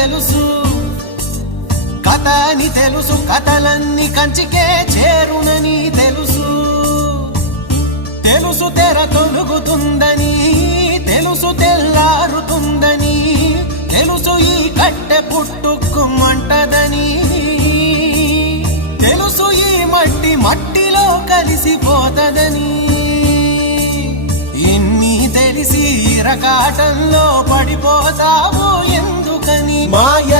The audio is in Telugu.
తెలుసు, కథ అని తెలుసు, కథలన్నీ కంచికే చేరునని తెలుసు. తెలుసు తెర తొలుగుతుందని, తెలుసు తెల్లారుతుందని, తెలుసు ఈ కట్టె పుట్టుకుమంటదని, తెలుసు ఈ మట్టి మట్టిలో కలిసిపోతదని. ఇన్ని తెలిసి ఇరకాటంలో పడిపోతావు ఎందుకని? మాయ